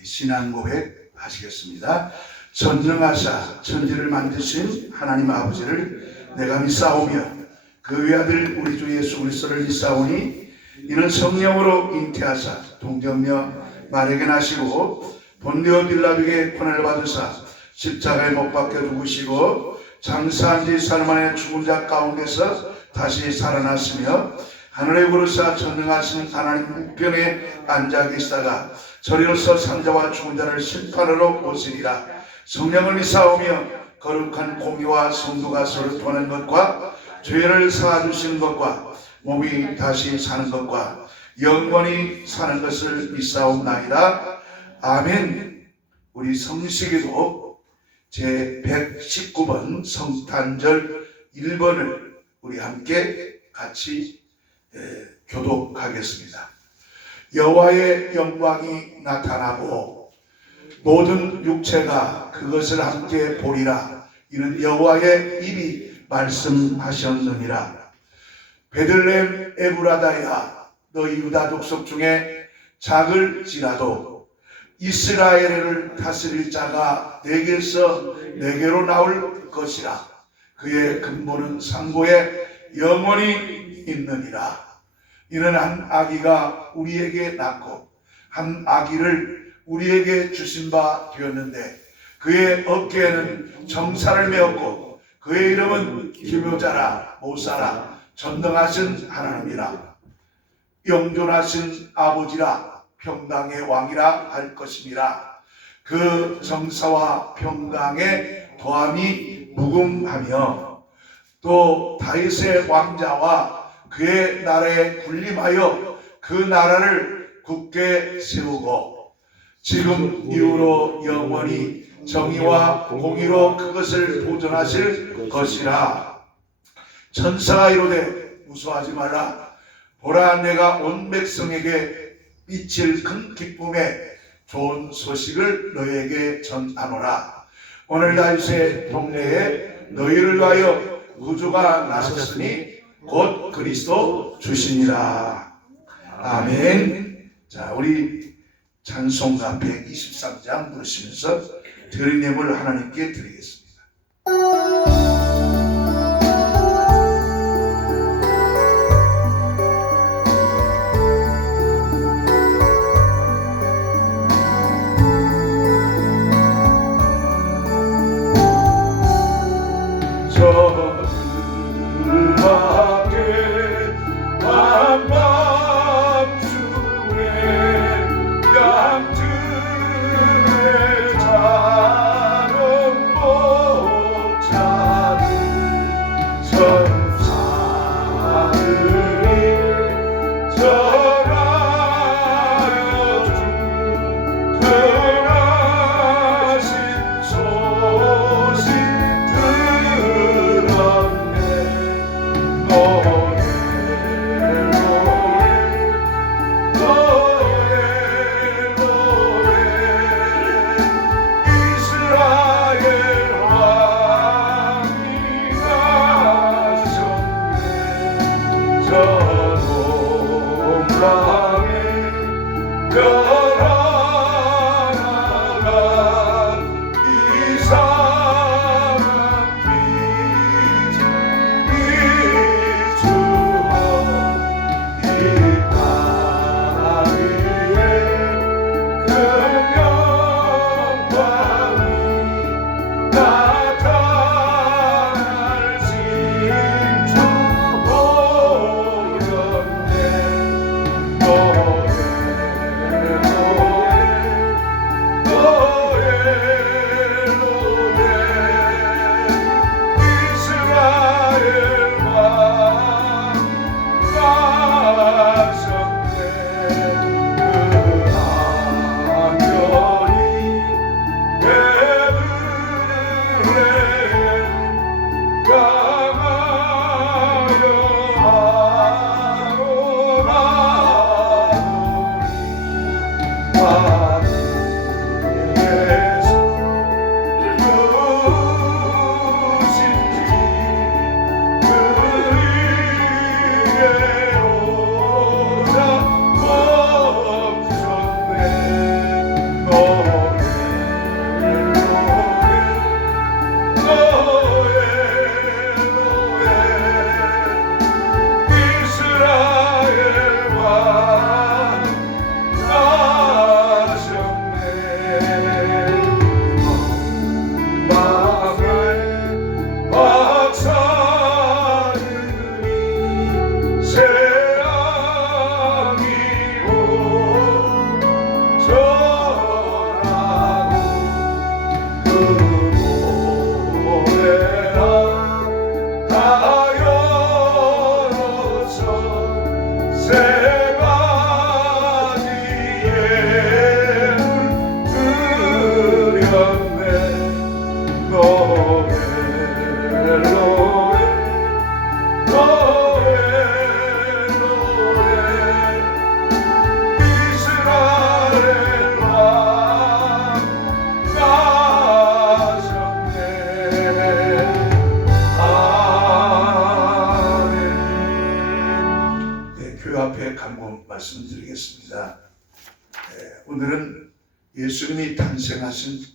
우리 신앙 고백 하시겠습니다. 전능하사 천지를 만드신 하나님 아버지를 내가 믿사오며 그 외아들 우리 주 예수 그리스도를 믿사오니 이는 성령으로 잉태하사 동정녀 마리아에게 나시고 본디오 빌라도에게 고난을 받으사 십자가에 못 박혀 죽으시고 장사한 지 사흘 만에 죽은 자 가운데서 다시 살아났으며 하늘에 오르사 전능하신 하나님 우편에 앉아 계시다가 저리로서 산자와 죽은 자를 심판하러 오시리라. 성령을 믿사오며 거룩한 공의와 성도가 서로 통하는 것과 죄를 사하주시는 것과 몸이 다시 사는 것과 영원히 사는 것을 믿사옵나이다. 아멘. 우리 성시기도 제 119번 성탄절 1번을 우리 함께 같이 교독하겠습니다. 여호와의 영광이 나타나고 모든 육체가 그것을 함께 보리라. 이는 여호와의 입이 말씀하셨느니라. 베들레헴 에브라다야, 너희 유다 족속 중에 작을지라도 이스라엘을 다스릴 자가 내게서 내게로 나올 것이라. 그의 근본은 상고에 영원히 있느니라. 이는 한 아기가 우리에게 낳고 한 아기를 우리에게 주신 바 되었는데 그의 어깨에는 정사를 메었고 그의 이름은 기묘자라 모사라 전능하신 하나님이라. 영존하신 아버지라 평강의 왕이라 할 것이니라. 그 정사와 평강의 더함이 무궁하며 또 다윗의 왕자와 그의 나라에 군림하여 그 나라를 굳게 세우고 지금 이후로 영원히 정의와 공의로 그것을 보존하실 것이라. 천사가 이르되 무서워하지 말라. 보라, 내가 온 백성에게 미칠 큰 기쁨에 좋은 소식을 너희에게 전하노라. 오늘 다윗의 동네에 너희를 위하여 구주가 나섰으니 곧 그리스도 주시니라. 아멘. 자, 우리 찬송가 123장 부르시면서 드린 예물 하나님께 드리겠습니다. 멈췄네. 오늘은 예수님이 탄생하신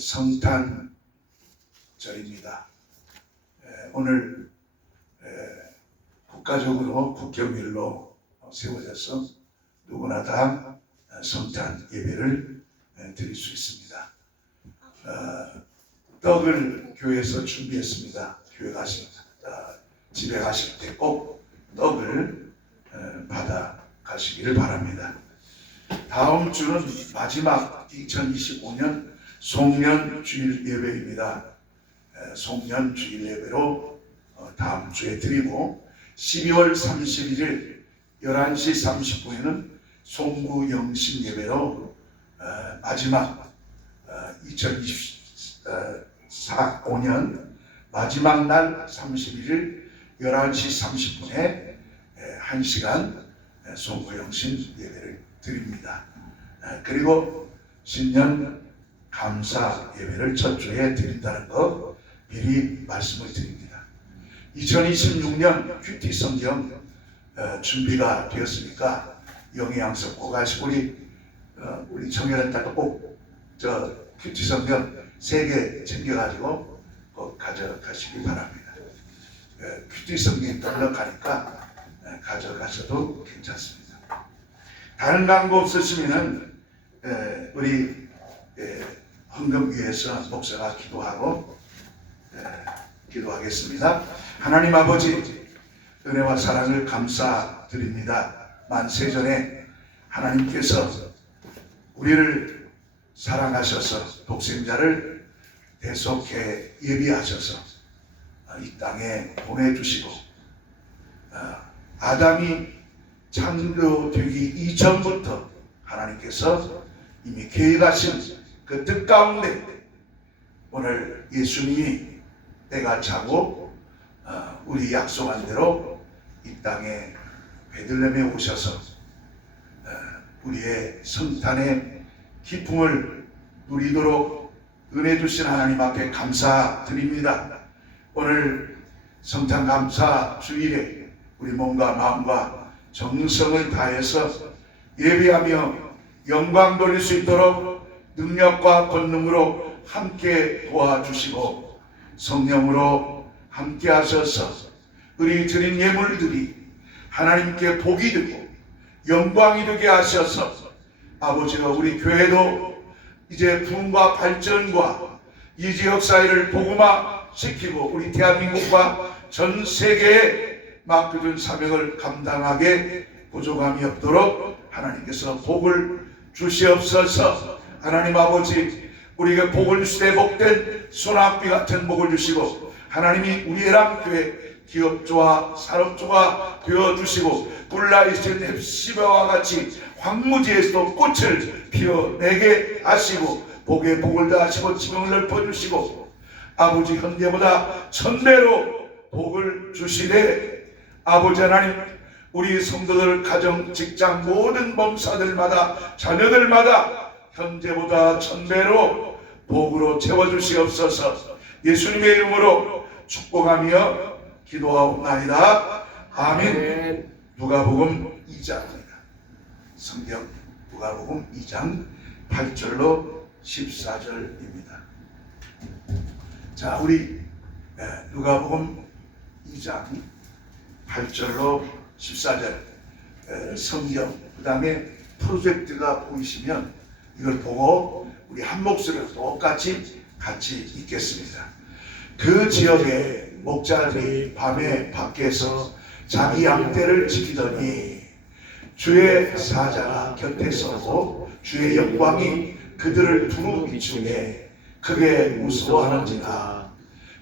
성탄절입니다. 오늘 국가적으로 국경일로 세워져서 누구나 다 성탄 예배를 드릴 수 있습니다. 떡을 교회에서 준비했습니다. 교회 집에 가실 때 꼭 떡을 받아 가시기를 바랍니다. 다음 주는 마지막 2025년 송년 주일 예배입니다. 송년 주일 예배로 다음 주에 드리고 12월 31일 11시 30분에는 송구 영신 예배로 마지막 2025년 마지막 날 31일 11시 30분에 1시간 송구 영신 예배를 드립니다. 그리고 신년 감사 예배를 첫 주에 드린다는 거 미리 말씀을 드립니다. 2026년 큐티 성경 준비가 되었으니까 영양석 꼭 하시고 우리 청년한 딸도 꼭 저 큐티 성경 3개 챙겨가지고 꼭 가져가시기 바랍니다. 큐티 성경이 널널하니까 가져가셔도 괜찮습니다. 다른 광고 없으시면은 우리 헌금 위해서 목사가 기도하고 기도하겠습니다. 하나님 아버지 은혜와 사랑을 감사드립니다. 만세전에 하나님께서 우리를 사랑하셔서 독생자를 대속해 예비하셔서 이 땅에 보내주시고 아담이 창조되기 이전부터 하나님께서 이미 계획하신 그 뜻 가운데 오늘 예수님이 때가 차고 우리 약속한 대로 이 땅에 베들레헴에 오셔서 우리의 성탄의 기쁨을 누리도록 은혜 주신 하나님 앞에 감사드립니다. 오늘 성탄 감사 주일에 우리 몸과 마음과 정성을 다해서 예배하며 영광 돌릴 수 있도록 능력과 권능으로 함께 도와주시고 성령으로 함께 하셔서 우리 드린 예물들이 하나님께 복이 되고 영광이 되게 하셔서 아버지가 우리 교회도 이제 부흥과 발전과 이 지역 사회를 복음화 시키고 우리 대한민국과 전 세계에 맡겨준 사명을 감당하게 부족함이 없도록 하나님께서 복을 주시옵소서. 하나님 아버지 우리에게 복을 주시되 복된 소낙비 같은 복을 주시고 하나님이 우리 애람교회 기업주와 산업주가 되어주시고 꿀나이신 헵시바와 같이 황무지에서도 꽃을 피어내게 하시고 복에 복을 다하시고 지명을 넓혀주시고 아버지 현재보다 1000배로 복을 주시되 아버지 하나님 우리 성도들 가정 직장 모든 범사들마다 자녀들마다 현재보다 1000배로 복으로 채워주시옵소서. 예수님의 이름으로 축복하며 기도하옵나이다. 아멘. 누가복음 2장입니다. 성경 누가복음 2장 8절로 14절입니다. 자, 우리 누가복음 2장 8절로 14절 성경 그 다음에 프로젝트가 보이시면 이걸 보고 우리 한 목소리로 똑같이 같이 읽겠습니다. 그 지역에 목자들이 밤에 밖에서 자기 양떼를 지키더니 주의 사자가 곁에 서고 주의 영광이 그들을 두루 비추에 크게 무서워하는지라.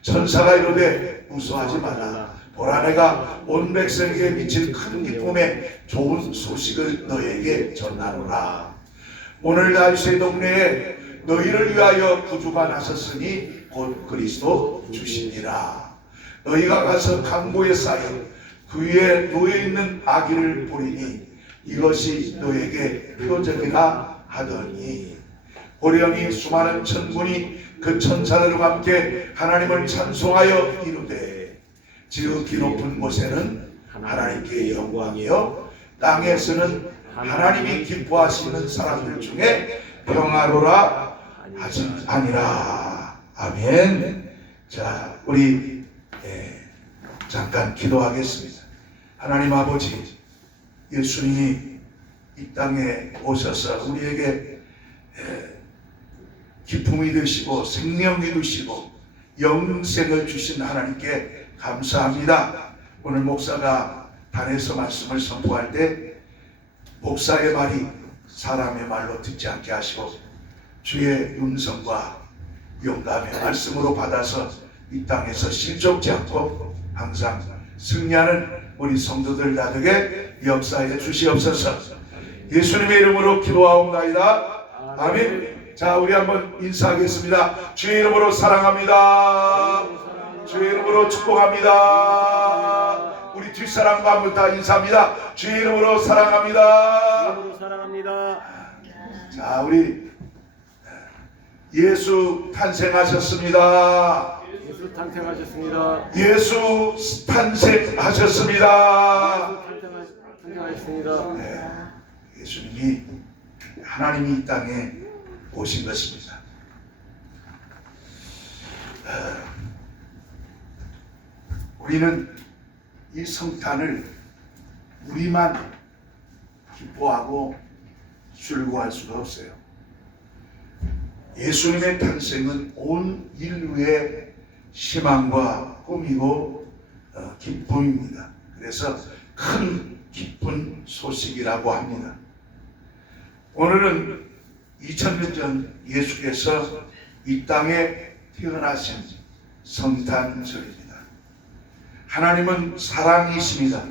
천사가 이르되 무서워하지 마라. 보라 내가 온 백성에게 미칠 큰 기쁨의 좋은 소식을 너에게 전하노라. 오늘 다윗의 동네에 너희를 위하여 구주가 나섰으니 곧 그리스도 주시니라. 너희가 가서 강보에 쌓여 그 위에 놓여있는 아기를 보리니 이것이 너에게 표적이라 하더니 호련히 수많은 천군이 그 천사들과 함께 하나님을 찬송하여 이르되 지극히 높은 곳에는 하나님께 영광이요 땅에서는 하나님이 기뻐하시는 사람들 중에 평화로라 하지 아니라. 아멘. 자, 우리 잠깐 기도하겠습니다. 하나님 아버지, 예수님이 이 땅에 오셔서 우리에게 기쁨이 되시고 생명이 되시고 영생을 주신 하나님께 감사합니다. 오늘 목사가 단에서 말씀을 선포할 때 목사의 말이 사람의 말로 듣지 않게 하시고 주의 음성과 영감의 말씀으로 받아서 이 땅에서 실족지 않고 항상 승리하는 우리 성도들 나에게 역사해 주시옵소서. 예수님의 이름으로 기도하옵나이다. 아멘. 자, 우리 한번 인사하겠습니다. 주의 이름으로 사랑합니다. 주의 이름으로 축복합니다. 우리 뒷사람과 한번 다 인사합니다. 주의 이름으로 사랑합니다. 주의 이름으로 사랑합니다. 자, 우리 예수 탄생하셨습니다. 예수 탄생하셨습니다. 예수 탄생하셨습니다. 탄생하셨습니다. 네, 예수님이 하나님이 이 땅에 오신 것입니다. 우리는 이 성탄을 우리만 기뻐하고 즐거워할 수가 없어요. 예수님의 탄생은 온 인류의 희망과 꿈이고 기쁨입니다. 그래서 큰 기쁜 소식이라고 합니다. 오늘은 2000년 전 예수께서 이 땅에 태어나신 성탄절입니다. 하나님은 사랑이십니다.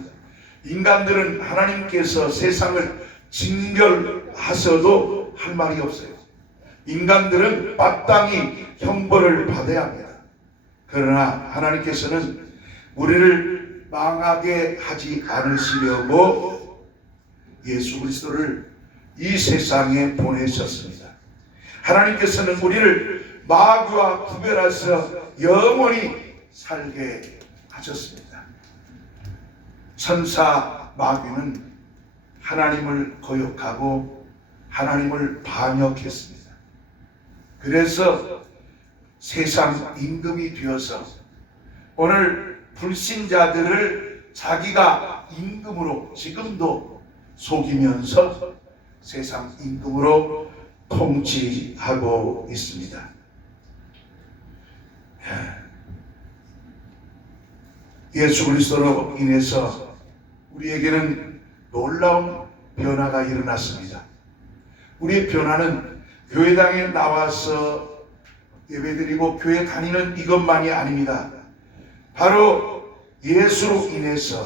인간들은 하나님께서 세상을 징벌하셔도 할 말이 없어요. 인간들은 마땅히 형벌을 받아야 합니다. 그러나 하나님께서는 우리를 망하게 하지 않으시려고 예수 그리스도를 이 세상에 보내셨습니다. 하나님께서는 우리를 마귀와 구별하셔 영원히 살게 하셨습니다. 천사 마귀는 하나님을 거역하고 하나님을 반역했습니다. 그래서 세상 임금이 되어서 오늘 불신자들을 자기가 임금으로 지금도 속이면서 세상 임금으로 통치하고 있습니다. 예수 그리스도로 인해서 우리에게는 놀라운 변화가 일어났습니다. 우리의 변화는 교회당에 나와서 예배드리고 교회 다니는 이것만이 아닙니다. 바로 예수로 인해서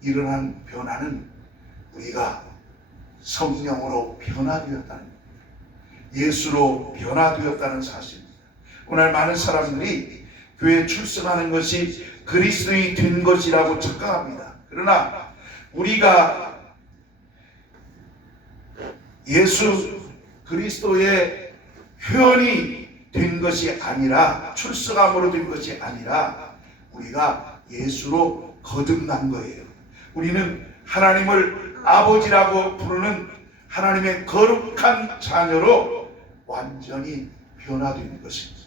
일어난 변화는 우리가 성령으로 변화되었다는, 예수로 변화되었다는 사실입니다. 오늘 많은 사람들이 교회에 출석하는 것이 그리스도인이 된 것이라고 착각합니다. 그러나 우리가 예수 그리스도의 회원이 된 것이 아니라, 출석함으로 된 것이 아니라 우리가 예수로 거듭난 거예요. 우리는 하나님을 아버지라고 부르는 하나님의 거룩한 자녀로 완전히 변화된 것입니다.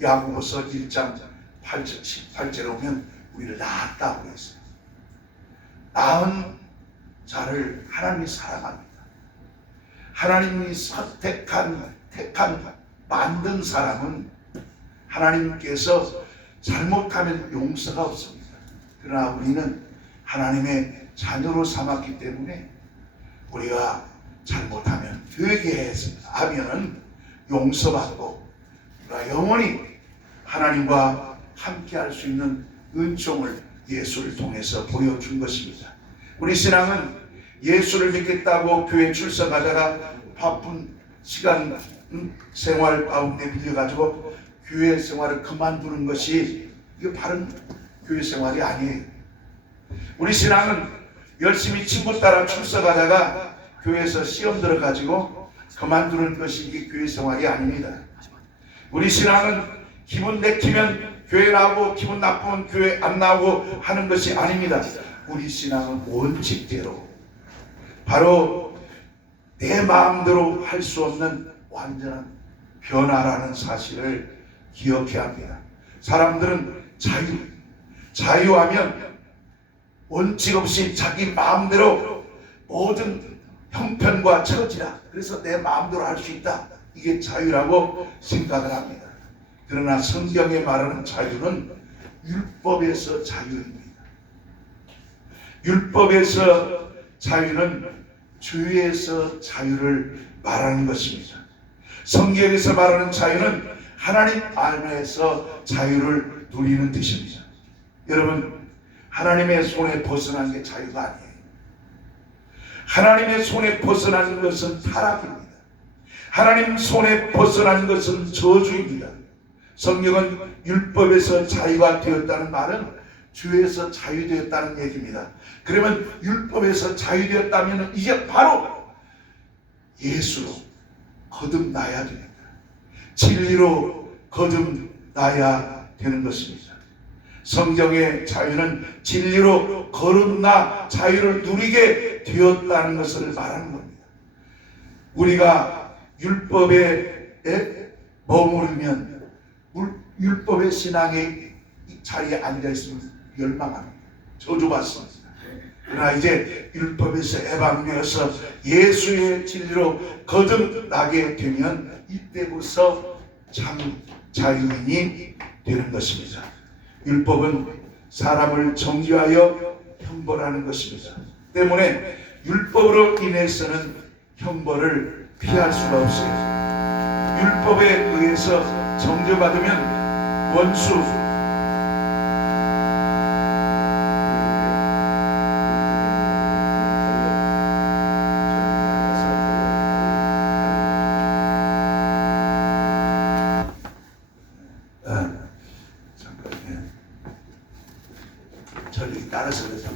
야고보서 1장 18절에 보면 우리를 낳았다고 했어요. 낳은 자를 하나님이 사랑합니다. 하나님이 택한 만든 사람은 하나님께서 잘못하면 용서가 없습니다. 그러나 우리는 하나님의 자녀로 삼았기 때문에 우리가 잘못하면 회개하면 용서받고 우리가 영원히 하나님과 함께 할 수 있는 은총을 예수를 통해서 보여준 것입니다. 우리 신앙은 예수를 믿겠다고 교회 출석하다가 바쁜 시간 생활 가운데 밀려가지고 교회 생활을 그만두는 것이 이게 바른 교회 생활이 아니에요. 우리 신앙은 열심히 친구 따라 출석하다가 교회에서 시험 들어가지고 그만두는 것이 이게 교회 생활이 아닙니다. 우리 신앙은 기분 내키면 교회 나오고 기분 나쁘면 교회 안 나오고 하는 것이 아닙니다. 우리 신앙은 원칙대로 바로 내 마음대로 할 수 없는 완전한 변화라는 사실을 기억해야 합니다. 사람들은 자유하면 원칙 없이 자기 마음대로 모든 형편과 처지라, 그래서 내 마음대로 할 수 있다, 이게 자유라고 생각을 합니다. 그러나 성경에 말하는 자유는 율법에서 자유입니다. 율법에서 자유는 주에서 자유를 말하는 것입니다. 성경에서 말하는 자유는 하나님 안에서 자유를 누리는 뜻입니다. 여러분, 하나님의 손에 벗어난 게 자유가 아니에요. 하나님의 손에 벗어난 것은 타락입니다. 하나님 손에 벗어난 것은 저주입니다. 성경은 율법에서 자유가 되었다는 말은 주에서 자유되었다는 얘기입니다. 그러면 율법에서 자유되었다면 이제 바로 예수로 거듭나야 됩니다. 진리로 거듭나야 되는 것입니다. 성경의 자유는 진리로 거듭나 자유를 누리게 되었다는 것을 말하는 겁니다. 우리가 율법에 머무르면 율법의 신앙의 자리에 앉아있으면 멸망합니다. 저주받습니다. 그러나 이제 율법에서 해방되어서 예수의 진리로 거듭나게 되면 이때부터 참 자유인이 되는 것입니다. 율법은 사람을 정죄하여 형벌하는 것입니다. 때문에 율법으로 인해서는 형벌을 피할 수가 없어요. 율법에 의해서 정죄받으면 원수, 전력이 따라서 그러죠.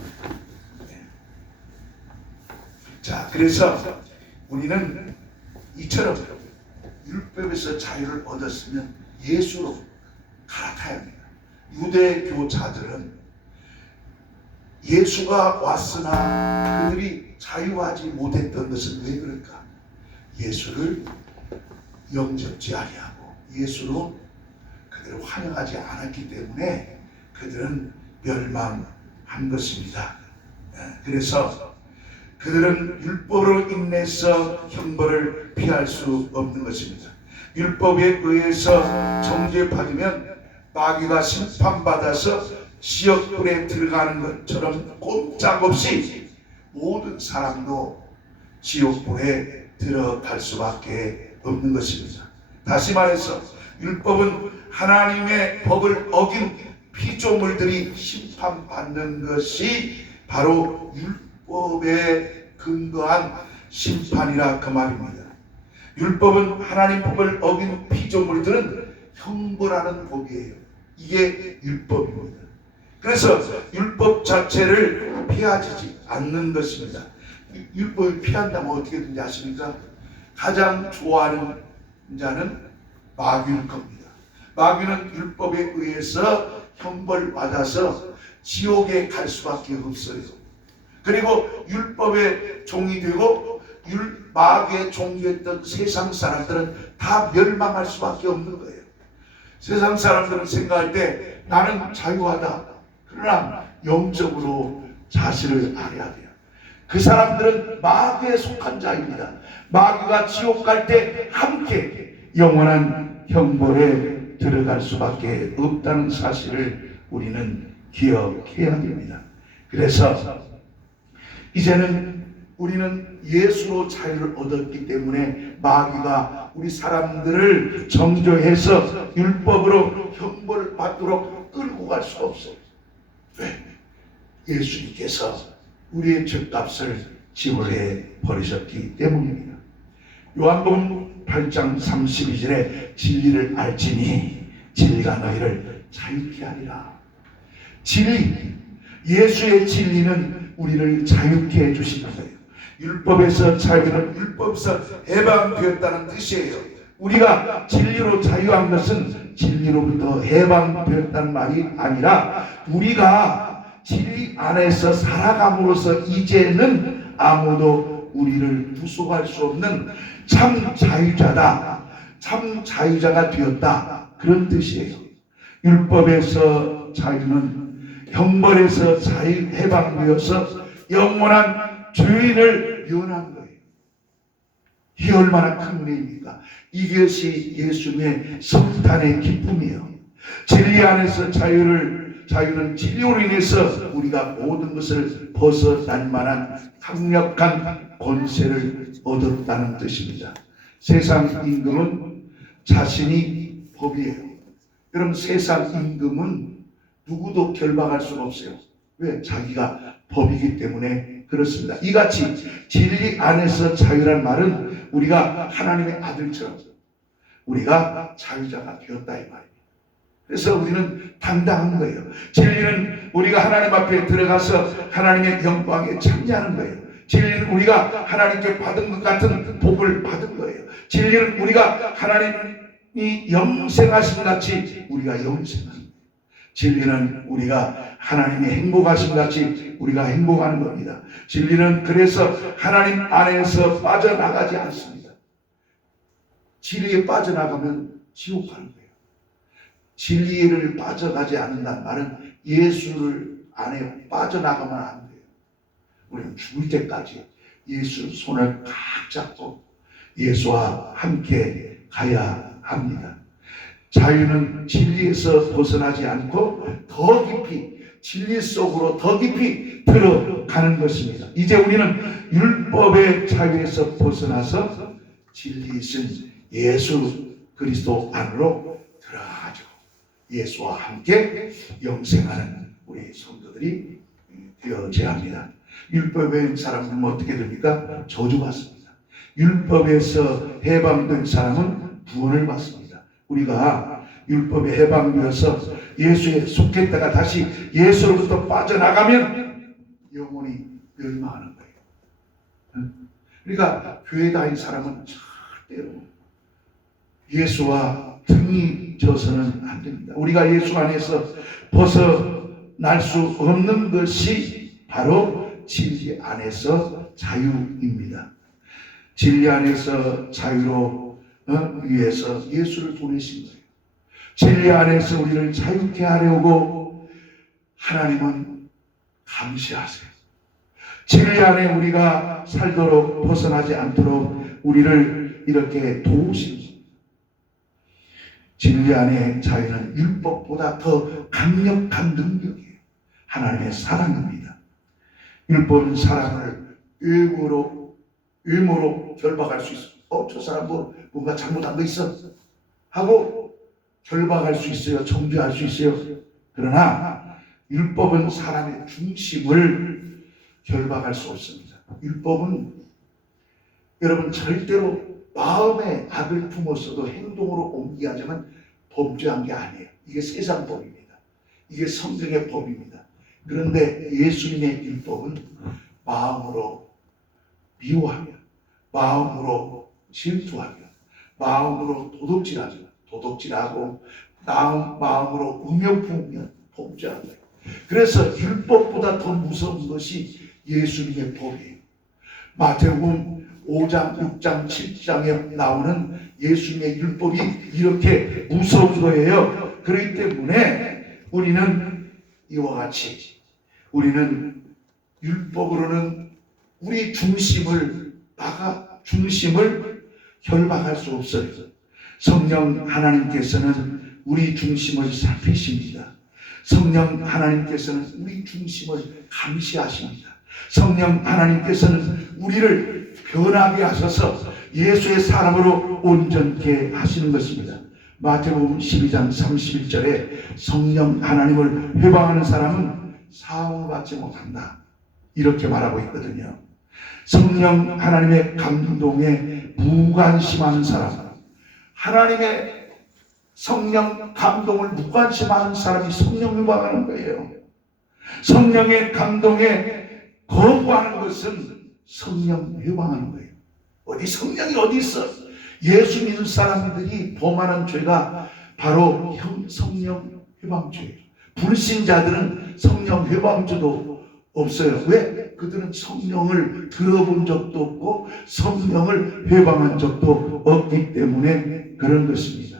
자, 그래서 우리는 이처럼 율법에서 자유를 얻었으면 예수로 갈아타야 합니다. 유대교자들은 예수가 왔으나 그들이 자유하지 못했던 것은 왜 그럴까? 예수를 영접지 아니하고 예수로 그들을 환영하지 않았기 때문에 그들은 멸망한 것입니다. 그래서 그들은 율법으로 인해서 형벌을 피할 수 없는 것입니다. 율법에 의해서 정죄받으면 마귀가 심판받아서 지옥불에 들어가는 것처럼 꼼짝없이 모든 사람도 지옥불에 들어갈 수밖에 없는 것입니다. 다시 말해서 율법은 하나님의 법을 어긴 피조물들이 심판받는 것이 바로 율법에 근거한 심판이라 그 말입니다. 율법은 하나님 법을 어긴 피조물들은 형벌하는 법이에요. 이게 율법입니다. 그래서 율법 자체를 피하지 않는 것입니다. 율법을 피한다면 어떻게 되는지 아십니까? 가장 좋아하는 자는 마귀일 겁니다. 마귀는 율법에 의해서 형벌받아서 지옥에 갈 수밖에 없어요. 그리고 율법의 종이 되고 마귀의 종이었던 세상 사람들은 다 멸망할 수밖에 없는 거예요. 세상 사람들은 생각할 때 나는 자유하다. 그러나 영적으로 자신을 알아야 돼요. 그 사람들은 마귀에 속한 자입니다. 마귀가 지옥 갈 때 함께 영원한 형벌에 들어갈 수밖에 없다는 사실을 우리는 기억해야 됩니다. 그래서 이제는 우리는 예수로 자유를 얻었기 때문에 마귀가 우리 사람들을 정죄해서 율법으로 형벌을 받도록 끌고 갈 수가 없어요. 왜? 예수님께서 우리의 죄값을 지불해 버리셨기 때문입니다. 요한복음 8장 32절에 진리를 알지니 진리가 너희를 자유케 하리라. 진리, 예수의 진리는 우리를 자유케 해주시는 거예요. 율법에서 자유는 율법에서 해방되었다는 뜻이에요. 우리가 진리로 자유한 것은 진리로부터 해방되었다는 말이 아니라 우리가 진리 안에서 살아감으로써 이제는 아무도 우리를 구속할 수 없는 참 자유자다. 참 자유자가 되었다. 그런 뜻이에요. 율법에서 자유는 형벌에서 자유 해방되어서 영원한 죄인을 면한 거예요. 이게 얼마나 큰 은혜입니까? 이것이 예수님의 성탄의 기쁨이에요. 진리 안에서 자유는 진리로 인해서 우리가 모든 것을 벗어날 만한 강력한 권세를 얻었다는 뜻입니다. 세상 임금은 자신이 법이에요. 여러분, 세상 임금은 누구도 결박할 수가 없어요. 왜? 자기가 법이기 때문에 그렇습니다. 이같이 진리 안에서 자유란 말은 우리가 하나님의 아들처럼 우리가 자유자가 되었다 이 말입니다. 그래서 우리는 당당한 거예요. 진리는 우리가 하나님 앞에 들어가서 하나님의 영광에 참여하는 거예요. 진리는 우리가 하나님께 받은 것 같은 복을 받은 거예요. 진리는 우리가 하나님이 영생하신 같이 우리가 영생하는 거예요. 진리는 우리가 하나님이 행복하신 같이 우리가 행복하는 겁니다. 진리는 그래서 하나님 안에서 빠져나가지 않습니다. 진리에 빠져나가면 지옥 가는 거예요. 진리를 빠져나지 않는다는 말은 예수를 안에 빠져나가면 안 돼요. 우리는 죽을 때까지 예수 손을 꽉 잡고 예수와 함께 가야 합니다. 자유는 진리에서 벗어나지 않고 더 깊이 진리 속으로 더 깊이 들어가는 것입니다. 이제 우리는 율법의 자유에서 벗어나서 진리이신 예수 그리스도 안으로 들어가죠. 예수와 함께 영생하는 우리 성도들이 되어져야 합니다. 율법의 사람은 어떻게 됩니까? 저주받습니다. 율법에서 해방된 사람은 구원을 받습니다. 우리가 율법에 해방되어서 예수에 속했다가 다시 예수로부터 빠져나가면 영혼이 멸망하는 거예요. 그러니까 교회 다닌 사람은 절대로 예수와 등이 져서는 안 됩니다. 우리가 예수 안에서 벗어날 수 없는 것이 바로 진리 안에서 자유입니다. 진리 안에서 자유로 위해서 예수를 보내신 거예요. 진리 안에서 우리를 자유케 하려고 하나님은 감시하세요. 진리 안에 우리가 살도록 벗어나지 않도록 우리를 이렇게 도우십니다. 진리 안의 자유는 율법보다 더 강력한 능력이에요. 하나님의 사랑입니다. 율법은 사람을 외모로 결박할 수 있어요. 저 사람 뭔가 잘못한 거 있어 하고 결박할 수 있어요. 정죄할 수 있어요. 그러나 율법은 사람의 중심을 결박할 수 없습니다. 율법은 여러분 절대로 마음에 악을 품었어도 행동으로 옮기게 하자면 범죄한 게 아니에요. 이게 세상 법입니다. 이게 성경의 법입니다. 그런데 예수님의 율법은 마음으로 미워하며 마음으로 질투하며 마음으로 도둑질하고 마음으로 음욕 부으면 범죄하는 거예요. 그래서 율법보다 더 무서운 것이 예수님의 법이에요. 마태복음 5장, 6장, 7장에 나오는 예수님의 율법이 이렇게 무서운 거예요. 그렇기 때문에 우리는 이와 같이 우리는 율법으로는 우리 중심을 결박할 수 없어요. 성령 하나님께서는 우리 중심을 살피십니다. 성령 하나님께서는 우리 중심을 감시하십니다. 성령 하나님께서는 우리를 변하게 하셔서 예수의 사람으로 온전케 하시는 것입니다. 마태복음 12장 31절에 성령 하나님을 회방하는 사람은 사함을 받지 못한다. 이렇게 말하고 있거든요. 성령 하나님의 감동에 무관심하는 사람, 하나님의 성령 감동을 무관심하는 사람이 성령 회방하는 거예요. 성령의 감동에 거부하는 것은 성령 회방하는 거예요. 성령이 어디 있어? 예수 믿는 사람들이 범하는 죄가 바로 성령 회방죄예요. 불신자들은 성령 회방죄도 없어요. 왜? 그들은 성령을 들어본 적도 없고 성령을 회방한 적도 없기 때문에 그런 것입니다.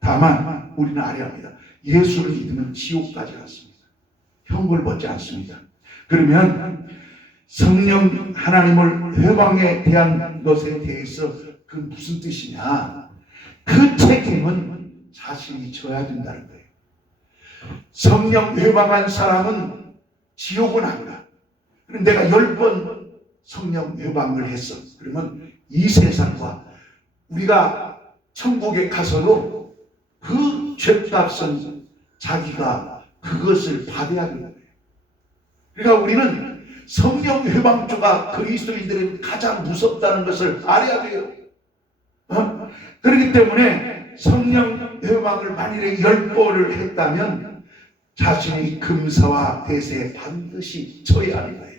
다만 우리는 알아야 합니다. 예수를 믿으면 지옥까지 갔습니다. 형벌 받지 않습니다. 그러면 성령 하나님을 회방에 대한 것에 대해서 그 무슨 뜻이냐? 그 책임은 자신이 져야 된다는 거예요. 성령 회방한 사람은 지옥은 안 가. 내가 10번 성령 회방을 했어. 그러면 이 세상과 우리가 천국에 가서도 그 죄값은 자기가 그것을 받아야 되는 거예요. 그러니까 우리는 성령 회방주가 그리스도인들은 가장 무섭다는 것을 알아야 돼요. 그렇기 때문에 성령 회방을 만일에 10번을 했다면 자신이 금사와 대세에 반드시 져야 하는 거예요.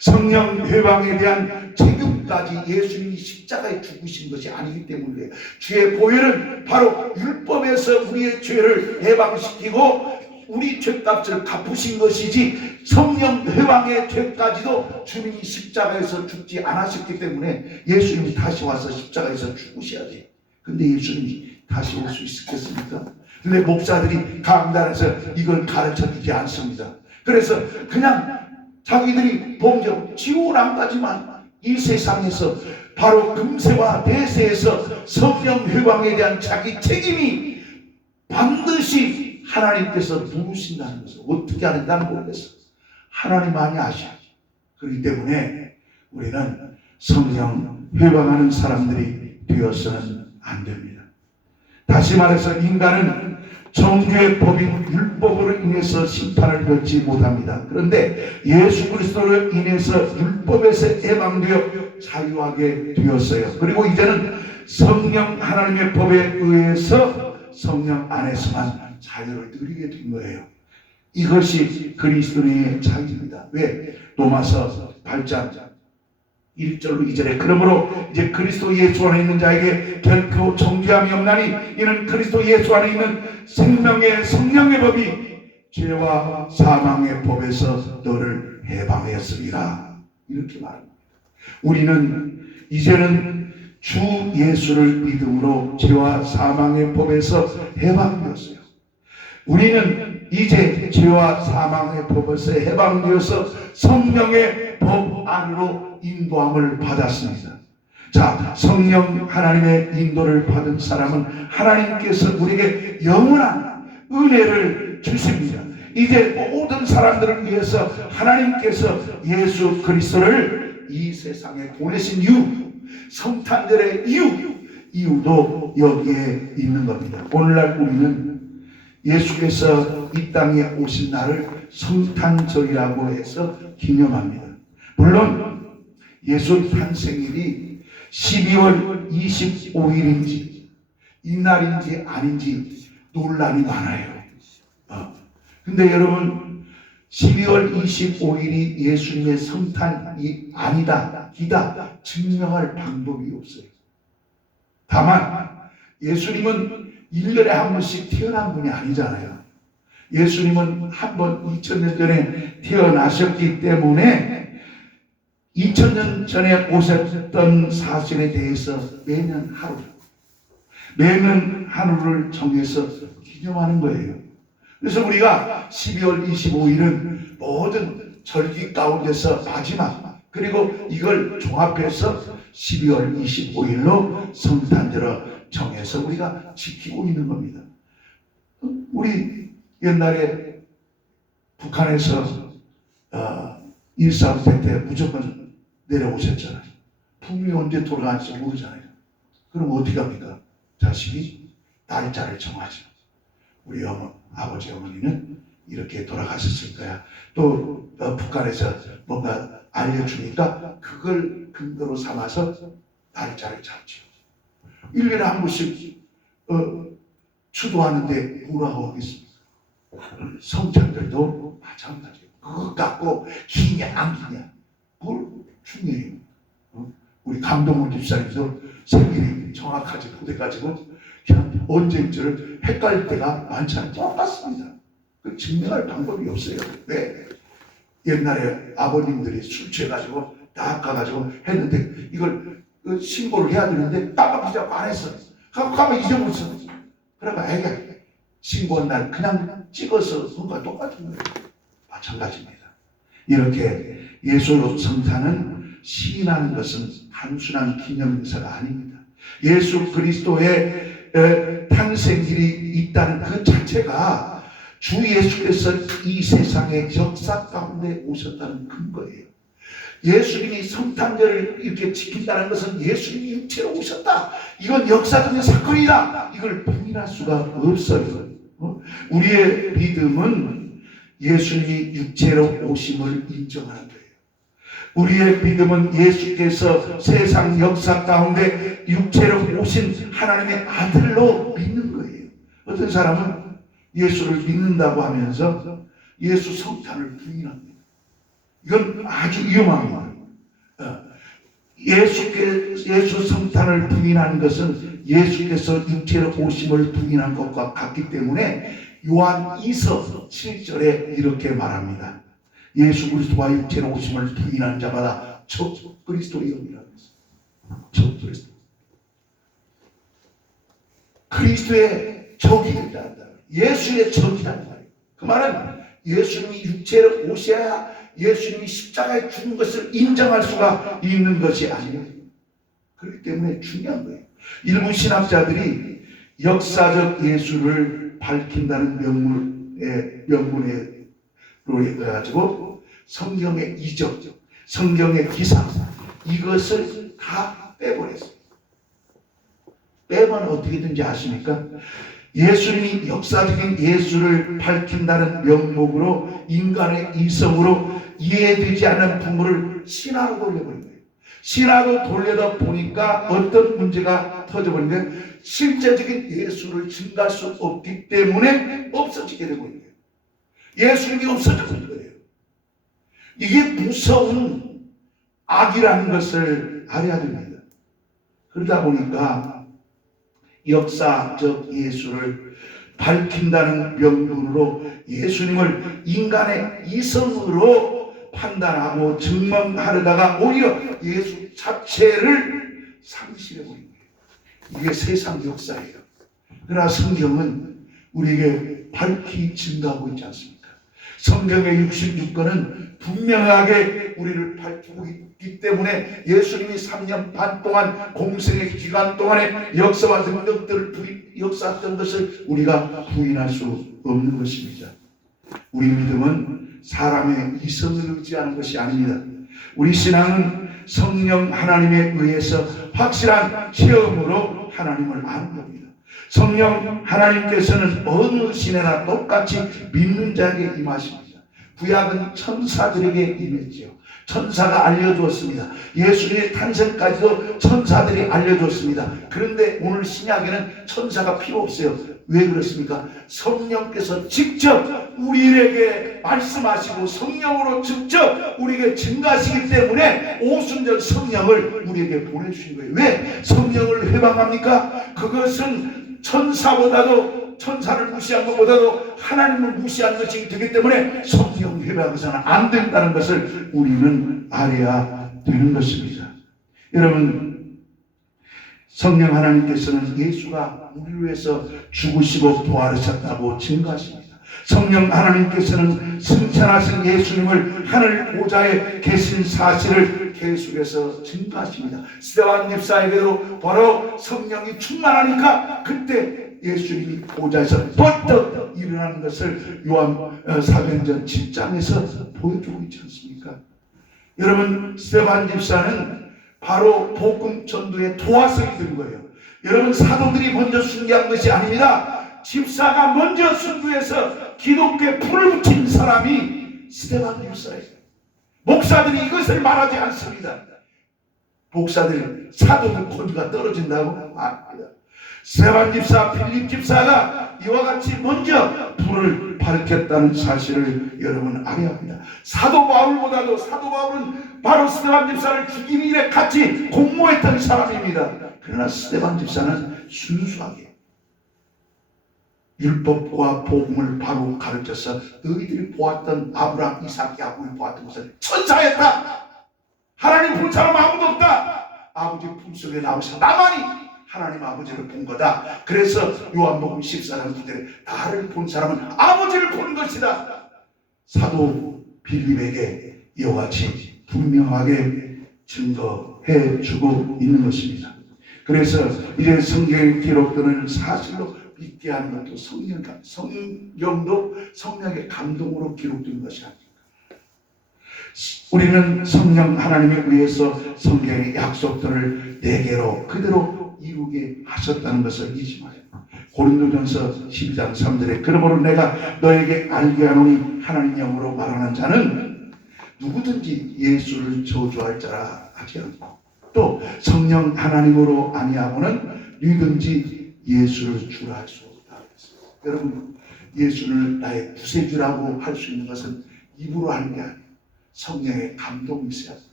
성령 회방에 대한 책임까지 예수님이 십자가에 죽으신 것이 아니기 때문에 주의 보혈은 바로 율법에서 우리의 죄를 해방시키고 우리 죄값을 갚으신 것이지 성령 회방의 죄까지도 주님이 십자가에서 죽지 않으셨기 때문에 예수님이 다시 와서 십자가에서 죽으셔야 돼요. 근데 예수님이 다시 올 수 있겠습니까? 근데 목사들이 강단에서 이걸 가르쳐주지 않습니다. 그래서 그냥 자기들이 범죄 지옥은 안 가지만 이 세상에서 바로 금세와 대세에서 성령 회방에 대한 자기 책임이 반드시 하나님께서 누르신다는 것을 어떻게 하는지 나는 모르겠어. 하나님만이 아셔. 그렇기 때문에 우리는 성령 회방하는 사람들이 되어서는 안 됩니다. 다시 말해서 인간은 정죄의 법인 율법으로 인해서 심판을 받지 못합니다. 그런데 예수 그리스도로 인해서 율법에서 해방되어 자유하게 되었어요. 그리고 이제는 성령 하나님의 법에 의해서 성령 안에서만 자유를 누리게 된 거예요. 이것이 그리스도인의 자유입니다. 왜? 로마서 8장 1절로 2절에 그러므로 이제 그리스도 예수 안에 있는 자에게 결코 정죄함이 없나니 이는 그리스도 예수 안에 있는 생명의 성령의 법이 죄와 사망의 법에서 너를 해방하였습니다. 이렇게 말합니다. 우리는 이제는 주 예수를 믿음으로 죄와 사망의 법에서 해방되었어요. 우리는 이제 죄와 사망의 법에서 해방되어서 성령의 법 안으로 인도함을 받았습니다. 자, 성령 하나님의 인도를 받은 사람은 하나님께서 우리에게 영원한 은혜를 주십니다. 이제 모든 사람들을 위해서 하나님께서 예수 그리스도를 이 세상에 보내신 이유, 성탄절의 이유도 여기에 있는 겁니다. 오늘날 우리는 예수께서 이 땅에 오신 날을 성탄절이라고 해서 기념합니다. 물론 예수 탄생일이 12월 25일인지 이날인지 아닌지 논란이 많아요. 근데 여러분 12월 25일이 예수님의 성탄이 아니다, 기다 증명할 방법이 없어요. 다만 예수님은 1년에 한 번씩 태어난 분이 아니잖아요. 예수님은 한 번 2000년 전에 태어나셨기 때문에 2000년 전에 오셨던 사실에 대해서 매년 하루를 정해서 기념하는 거예요. 그래서 우리가 12월 25일은 모든 절기 가운데서 마지막, 그리고 이걸 종합해서 12월 25일로 성탄절을 정해서 우리가 지키고 있는 겁니다. 우리 옛날에 북한에서 1.3 때 무조건 내려오셨잖아요. 부모님이 언제 돌아갈지 모르잖아요. 그럼 어떻게 합니까? 자식이 날짜를 정하죠. 우리 아버지 어머니는 이렇게 돌아가셨을 거야. 또 북한에서 뭔가 알려주니까 그걸 근거로 삼아서 날짜를 잡죠. 1년에 한 번씩 추도하는데 뭐라고 하겠습니까? 성찬들도 마찬가지예요. 그것 갖고 기냐 안 기냐 뭘 중요해요. 우리 강동원 집사님도 생일이 정확하지 못해가지고 그냥 언제인지를 헷갈릴 때가 많지 않아요. 똑같습니다. 그 증명할 방법이 없어요. 왜? 옛날에 아버님들이 술 취해가지고 딱 가가지고 했는데 이걸 신고를 해야 되는데 깜빡 잊어갖고 안 했어. 깜빡 잊어버렸어. 그러니까 애가 신고한 날 그냥 찍어서 한 거와 똑같은 거예요. 마찬가지입니다. 이렇게 예수 성탄은 시인하는 것은 단순한 기념사가 아닙니다. 예수 그리스도의 탄생일이 있다는 그 자체가 주 예수께서 이 세상의 역사 가운데 오셨다는 근거예요. 예수님이 성탄절을 이렇게 지킨다는 것은 예수님이 육체로 오셨다. 이건 역사적인 사건이다. 이걸 부인할 수가 없어요. 우리의 믿음은 예수님이 육체로 오심을 인정하는 거예요. 우리의 믿음은 예수께서 세상 역사 가운데 육체로 오신 하나님의 아들로 믿는 거예요. 어떤 사람은 예수를 믿는다고 하면서 예수 성탄을 부인합니다. 이건 아주 위험합니다. 예수 성탄을 부인하는 것은 예수께서 육체로 오심을 부인한 것과 같기 때문에 요한 2서 7절에 이렇게 말합니다. 예수 그리스도와 육체로 오심을 부인한 자마다 적 그리스도의 영이라고 했습니다. 적 그리스도. 그리스도의 적이 된다. 예수의 적이다. 그 말은 예수님이 육체로 오셔야 예수님이 십자가에 죽은 것을 인정할 수가 있는 것이 아니에요. 그렇기 때문에 중요한 거예요. 일부 신학자들이 역사적 예수를 밝힌다는 명분으로 해가지고 성경의 이적, 성경의 기사 이것을 다 빼버렸어요. 빼면 어떻게 된지 아십니까? 예수님이 역사적인 예수를 밝힌다는 명목으로 인간의 이성으로 이해되지 않는 부분을 신화로 돌려버린 거예요. 신화로 돌려다 보니까 어떤 문제가 터져버린 거예요. 실제적인 예수를 증가할 수 없기 때문에 없어지게 되고 있는 거예요. 예수님이 없어져 버린 거예요. 이게 무서운 악이라는 것을 알아야 됩니다. 그러다 보니까 역사적 예수를 밝힌다는 명분으로 예수님을 인간의 이성으로 판단하고 증명하려다가 오히려 예수 자체를 상실해버린 거예요. 이게 세상 역사예요. 그러나 성경은 우리에게 밝히 증가하고 있지 않습니까? 성경의 66권은 분명하게 우리를 밝히고 있기 때문에 예수님이 3년 반 동안 공생의 기간 동안에 역사와 능력들을 역사했던 것을 우리가 부인할 수 없는 것입니다. 우리 믿음은 사람의 이성을 의지하는 것이 아닙니다. 우리 신앙은 성령 하나님에 의해서 확실한 체험으로 하나님을 아는 겁니다. 성령 하나님께서는 어느 시대나 똑같이 믿는 자에게 임하십니다. 구약은 천사들에게 임했지요. 천사가 알려주었습니다. 예수님의 탄생까지도 천사들이 알려줬습니다. 그런데 오늘 신약에는 천사가 필요 없어요. 왜 그렇습니까? 성령께서 직접 우리에게 말씀하시고 성령으로 직접 우리에게 증가하시기 때문에 오순절 성령을 우리에게 보내주신 거예요. 왜 성령을 회방합니까? 그것은 천사보다도 천사를 무시한 것보다도 하나님을 무시한 것이 되기 때문에 성령 회방해서는 안 된다는 것을 우리는 알아야 되는 것입니다. 여러분, 성령 하나님께서는 예수가 우리를 위해서 죽으시고 부활하셨다고 증거하십니다. 성령 하나님께서는 승천하신 예수님을 하늘 보좌에 계신 사실을 계속해서 증거하십니다. 스데반 집사에게도 바로 성령이 충만하니까 그때 예수님이 보좌에서 번뜩 일어나는 것을 요한 사도행전 7장에서 보여주고 있지 않습니까? 여러분, 스데반 집사는 바로 복음 전도의 도화선이 된 거예요. 여러분, 사도들이 먼저 순교한 것이 아닙니다. 집사가 먼저 순교해서 기독교에 불을 붙인 사람이 스데반 집사예요. 목사들이 이것을 말하지 않습니다. 목사들, 사도들 권위가 떨어진다고 말합니다. 스데반 집사, 필립 집사가 이와 같이 먼저 불을 밝혔다는 사실을 여러분 알아야 합니다. 사도 바울보다도 사도 바울은 바로 스데반 집사를 죽이는 일에 같이 공모했던 사람입니다. 그러나 스데반 집사는 순수하게 율법과 복음을 바로 가르쳐서 너희들이 보았던 아브라함, 이삭, 야곱이 보았던 것은 천사였다. 하나님 본 사람 아무도 없다. 아버지 품속에 나오셔서 나만이 하나님 아버지를 본 거다. 그래서 요한복음 14장 9절에 나를 본 사람은 아버지를 보는 것이다. 사도 빌립에게 이와 같이 분명하게 증거해 주고 있는 것입니다. 그래서 이제 성경에 기록되는 사실로 믿게 하는 것도 성경도 성령의 감동으로 기록된 것이 아닙니까? 우리는 성령 하나님에 의해서 성경의 약속들을 내게로 그대로 이루게 하셨다는 것을 잊지 마세요. 고린도전서 12장 3절에 그러므로 내가 너에게 알게 하노니 하나님 영으로 말하는 자는 누구든지 예수를 저주할 자라 하지 않고 또 성령 하나님으로 아니하고는 누구든지 예수를 주라 할 수 없다. 여러분, 예수를 나의 구세주라고 할 수 있는 것은 입으로 하는 게 아니에요. 성령의 감동이 있어야 합니다.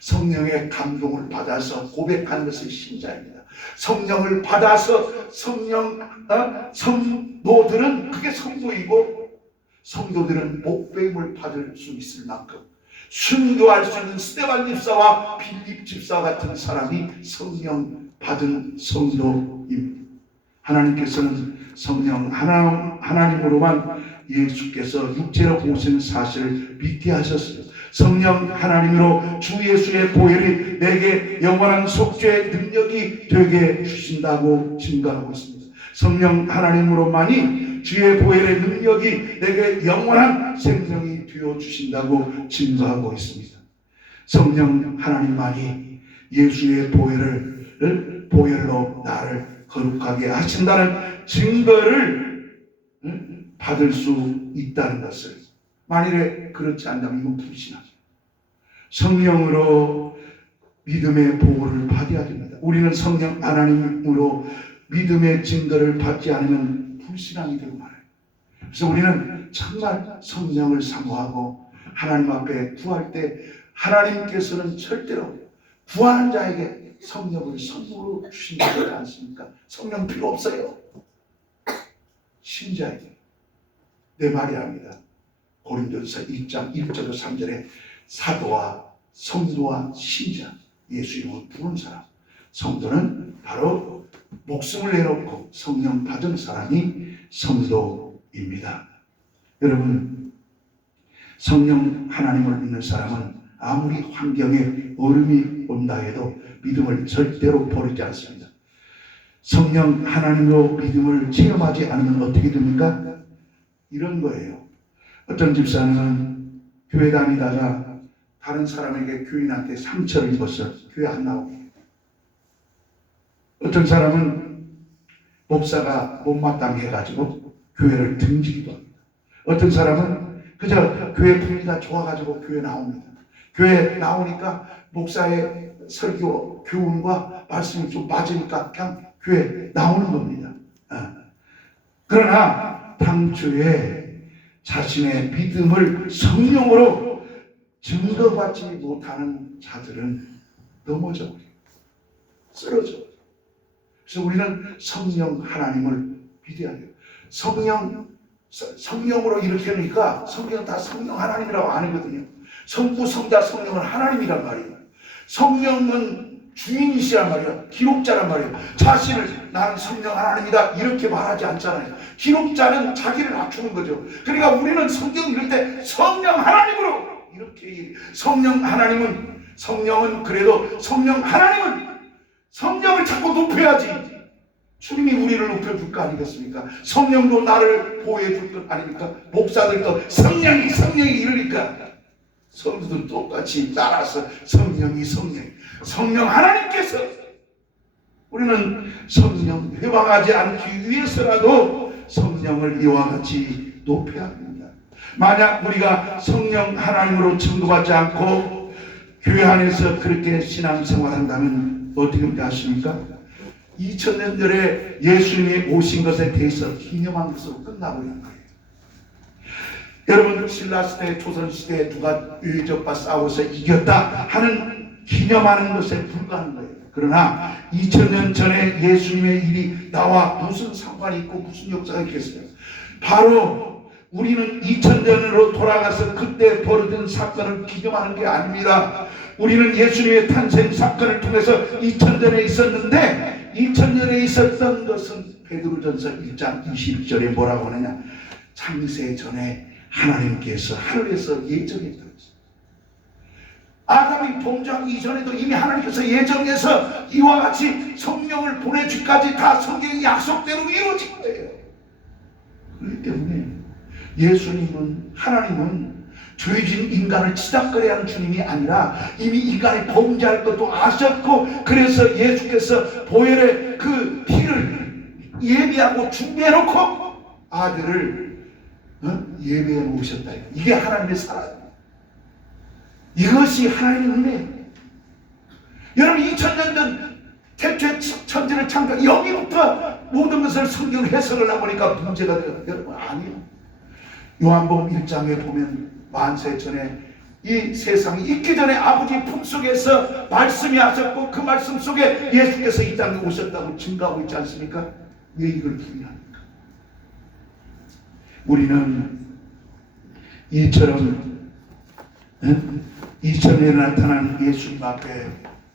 성령의 감동을 받아서 고백하는 것이 신자입니다. 성령을 받아서 성도들은 그게 성도이고 성도들은 목배임을 받을 수 있을 만큼 순교할 수 있는 스데반 집사와 빌립 집사 같은 사람이 성령 받은 성도입니다. 하나님께서는 성령 하나님으로만 예수께서 육체로 오신 사실을 믿게 하셨어요. 성령 하나님으로 주 예수의 보혈이 내게 영원한 속죄의 능력이 되게 주신다고 증거하고 있습니다. 성령 하나님으로만이 주의 보혈의 능력이 내게 영원한 생명이 되어 주신다고 증거하고 있습니다. 성령 하나님만이 예수의 보혈로 나를 거룩하게 하신다는 증거를 받을 수 있다는 것을, 만일에 그렇지 않다면 이건 불신하죠. 성령으로 믿음의 보호를 받아야 됩니다. 우리는 성령 하나님으로 믿음의 증거를 받지 않으면 불신앙이 되고 말아요. 그래서 우리는 정말 성령을 사모하고 하나님 앞에 구할 때 하나님께서는 절대로 구하는 자에게 성령을 선물로 주신다지 않습니까? 성령 필요 없어요. 신자에게. 내 말이 아닙니다. 고린도전서 1장 1절로 3절에 사도와 성도와 신자, 예수 이름을 부른 사람, 성도는 바로 목숨을 내놓고 성령 받은 사람이 성도입니다. 여러분, 성령 하나님을 믿는 사람은 아무리 환경에 어려움이 온다 해도 믿음을 절대로 버리지 않습니다. 성령 하나님으로 믿음을 체험하지 않으면 어떻게 됩니까? 이런 거예요. 어떤 집사는 교회 다니다가 다른 사람에게 교인한테 상처를 입어서 교회 안 나오게. 어떤 사람은 목사가 못마땅해 가지고 교회를 등지기도 합니다. 어떤 사람은 그저 교회 분위기가 좋아가지고 교회 나옵니다. 교회 나오니까 목사의 설교, 교훈과 말씀이 좀 맞으니까 그냥 교회 나오는 겁니다. 그러나 당초에 자신의 믿음을 성령으로 증거받지 못하는 자들은 넘어져 버려요. 쓰러져 버려요. 그래서 우리는 성령 하나님을 믿어야 돼요. 성령으로 이렇게 하니까 성경은 다 성령 하나님이라고 아니거든요. 성부, 성자, 성령은 하나님이란 말이에요. 성령은 주인이시란 말이에요. 기록자란 말이에요. 자신을 나는 성령 하나님이다 이렇게 말하지 않잖아요. 기록자는 자기를 낮추는 거죠. 그러니까 우리는 성경 읽을 때 성령 하나님으로 이렇게, 성령은 그래도 성령 하나님은 성령을 자꾸 높여야지. 주님이 우리를 높여줄 거 아니겠습니까? 성령도 나를 보호해줄 것 아닙니까? 목사들도 성령이 이러니까 성도들 똑같이 따라서 성령 하나님께서, 우리는 성령 회방하지 않기 위해서라도 성령을 이와 같이 높여야 합니다. 만약 우리가 성령 하나님으로 증거받지 않고 교회 안에서 그렇게 신앙생활한다면 어떻게 하십니까? 2000년 전에 예수님이 오신 것에 대해서 기념한 것으로 끝나버린 거예요. 여러분, 신라시대, 조선시대에 누가 유적과 싸워서 이겼다 하는 기념하는 것에 불과한 거예요. 그러나 2000년 전에 예수님의 일이 나와 무슨 상관이 있고 무슨 역사가 있겠어요? 바로 우리는 2000년으로 돌아가서 그때 벌어진 사건을 기념하는 게 아닙니다. 우리는 예수님의 탄생 사건을 통해서 2000년에 있었는데 2000년에 있었던 것은 베드로전서 1장 20절에 뭐라고 하느냐, 창세 전에 하나님께서 하늘에서 예정했던 것입니다. 아담이 범죄하기 이전에도 이미 하나님께서 예정해서 이와 같이 성령을 보내주기까지 다 성경의 약속대로 이루어진 거예요. 그렇기 때문에 예수님은, 하나님은 죄진 인간을 치닫거려 하는 주님이 아니라 이미 인간이 범죄할 것도 아셨고, 그래서 예수께서 보혈의 그 피를 예비하고 준비해놓고 아들을 예배해 놓으셨다. 이게 하나님의 사랑입니다. 이것이 하나님의 은혜예요. 여러분, 2000년 전 태초에 천지를 창조, 여기부터 모든 것을 성경 해석을 하보니까 문제가 돼요. 여러분, 아니에요. 요한복음 1장에 보면 만세 전에, 이 세상이 있기 전에 아버지 품속에서 말씀이 하셨고 그 말씀 속에 예수께서 이 땅에 오셨다고 증거하고 있지 않습니까? 왜 이걸 부인합니까? 우리는 이처럼 2000년에 나타난 예수님 앞에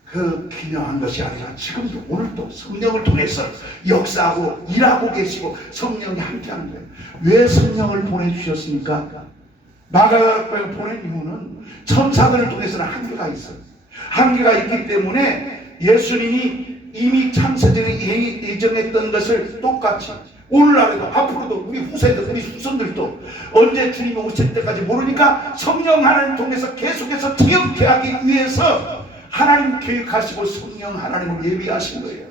그 기념한 것이 아니라 지금도 오늘도 성령을 통해서 역사하고 일하고 계시고 성령이 함께하는 거예요. 왜 성령을 보내주셨습니까? 마가를 보낸 이유는 천사들을 통해서는 한계가 있어요. 한계가 있기 때문에 예수님이 이미 창세전에 예정했던 것을 똑같이 오늘날에도 앞으로도 우리 후세들, 우리 후손들도 언제 주님이 오실 때까지 모르니까 성령 하나님 통해서 계속해서 기억케 하기 위해서 하나님 계획하시고 성령 하나님을 예비하신 거예요.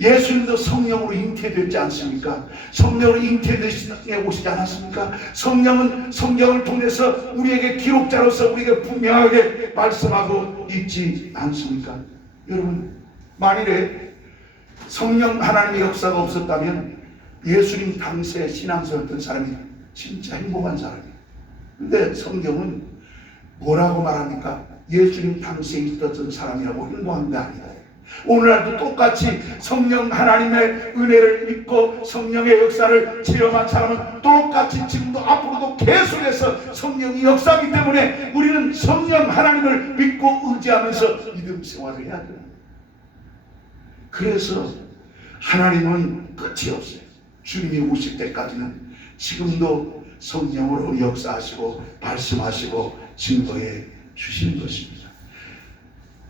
예수님도 성령으로 잉태됐지 않습니까? 성령으로 잉태되시게 오시지 않았습니까? 성령은 성경을 통해서 우리에게 기록자로서 우리에게 분명하게 말씀하고 있지 않습니까? 여러분, 만일에 성령 하나님의 역사가 없었다면 예수님 당시에 신앙스러웠던 사람이 진짜 행복한 사람이에요. 근데 성경은 뭐라고 말합니까? 예수님 당시에 있었던 사람이라고 행복한 게 아니다. 오늘날도 똑같이 성령 하나님의 은혜를 믿고 성령의 역사를 체험한 사람은 똑같이 지금도 앞으로도 계속해서 성령이 역사하기 때문에 우리는 성령 하나님을 믿고 의지하면서 믿음 생활을 해야 돼요. 그래서 하나님은 끝이 없어요. 주님이 오실 때까지는 지금도 성령으로 역사하시고 말씀하시고 증거해 주시는 것입니다.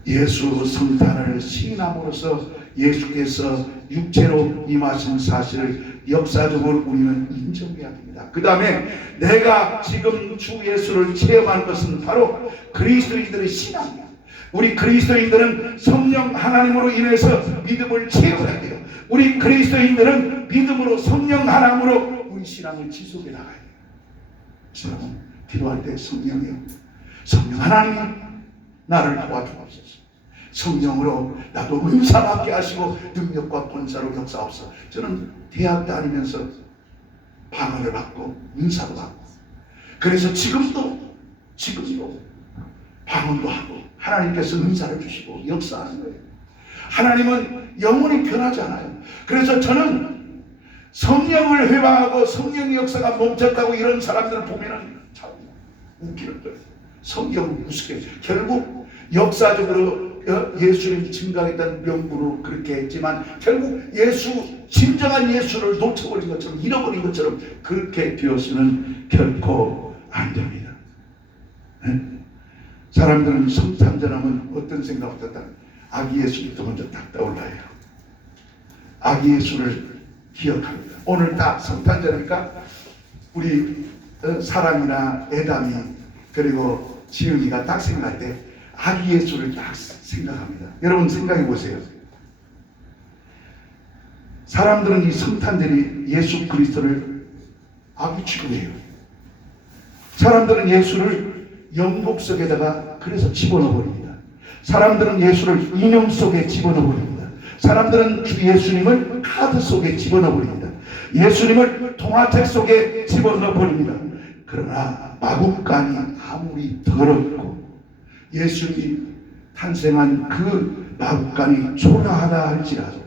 예수 성탄을 시인함으로써 예수께서 육체로 임하신 사실을 역사적으로 우리는 인정해야 됩니다. 그 다음에 내가 지금 주 예수를 체험하는 것은 바로 그리스도인들의 신앙이야. 우리 그리스도인들은 성령 하나님으로 인해서 믿음을 체험해야 돼요. 우리 그리스도인들은 믿음으로 성령 하나님으로 우리 신앙을 지속해 나가야 돼요. 여러분, 기도할 때 성령 하나님 나를 도와주옵소서. 성령으로 나도 은사받게 하시고 능력과 권사로 역사옵소서. 저는 대학 다니면서 방언을 받고 은사도 받고, 그래서 지금도 방언도 하고 하나님께서 은사를 주시고 역사하는 거예요. 하나님은 영원히 변하지 않아요. 그래서 저는 성령을 회방하고 성령의 역사가 멈췄다고 이런 사람들을 보면은 참 웃기는 거예요. 성경은 무섭게 결국 역사적으로 예수님 증거했던 명분으로 그렇게 했지만 결국 진정한 예수를 놓쳐버린 것처럼, 잃어버린 것처럼 그렇게 되어서는 결코 안 됩니다. 네? 사람들은 성탄절하면 어떤 생각부터 아기 예수부터 먼저 딱 떠올라요. 아기 예수를 기억합니다. 오늘 딱 성탄절이니까 우리 사람이나 애담이 그리고 지은이가 딱 생각할 때 아기 예수를 딱 생각합니다. 여러분 생각해 보세요. 사람들은 이 성탄절이 예수 그리스도를 아기 취급해요. 사람들은 예수를 영복 속에다가 그래서 집어넣어 버립니다. 사람들은 예수를 인형 속에 집어넣어 버립니다. 사람들은 주 예수님을 카드 속에 집어넣어 버립니다. 예수님을 동화책 속에 집어넣어 버립니다. 그러나 마국간이 아무리 더럽고 예수님이 탄생한 그 마국간이 초라하다 할지라도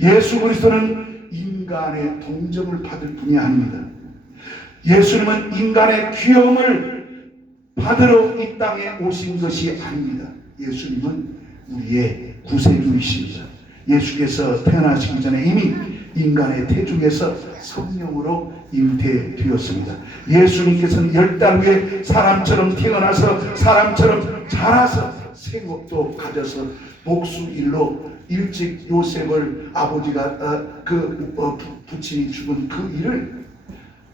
예수 그리스도는 인간의 동정을 받을 분이 아닙니다. 예수님은 인간의 귀여움을 받으러 이 땅에 오신 것이 아닙니다. 예수님은 우리의 구세주이십니다. 예수께서 태어나시기 전에 이미 인간의 태중에서 성령으로 잉태되었습니다. 예수님께서는 10달 후에 사람처럼 태어나서 사람처럼 자라서 생업도 가져서 목수일로 일찍 요셉을 아버지가 부친이 죽은 그 일을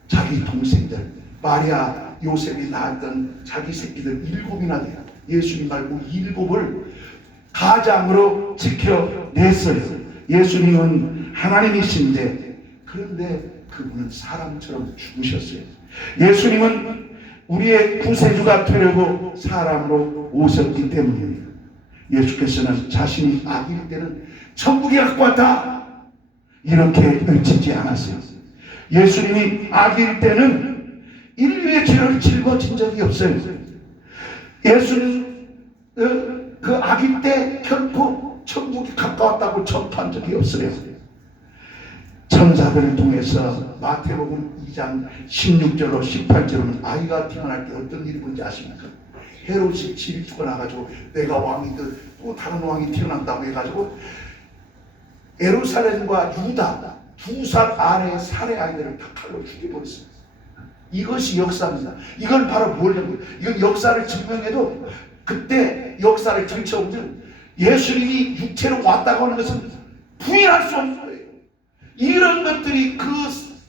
자기 동생들 마리아 요셉이 낳았던 자기 새끼들 7이나 돼요. 예수님 말고 7을 가장으로 지켜냈어요. 예수님은 하나님이신데 그런데 그분은 사람처럼 죽으셨어요. 예수님은 우리의 구세주가 되려고 사람으로 오셨기 때문입니다. 예수께서는 자신이 아기일 때는 천국이 갖고 왔다 이렇게 외치지 않았어요. 예수님이 아기일 때는 인류의 죄를 짊어진 적이 없어요. 예수는 그 아기 때 결코 천국이 가까웠다고 전파한 적이 없어요. 천사들을 통해서 마태복음 2장 16절로 18절은 아이가 태어날 때 어떤 일이 뭔지 아십니까? 헤롯이 질투가 나가지고 내가 왕이든 또 다른 왕이 태어난다고 해가지고 예루살렘과 유다 2살 아래의 살해 아이들을 다 칼로 죽여버렸습니다. 이것이 역사입니다. 이걸 바로 뭐냐면 이건 역사를 증명해도 그때 역사를 들춰보면 예수님이 육체로 왔다고 하는 것은 부인할 수 없는 거예요. 이런 것들이 그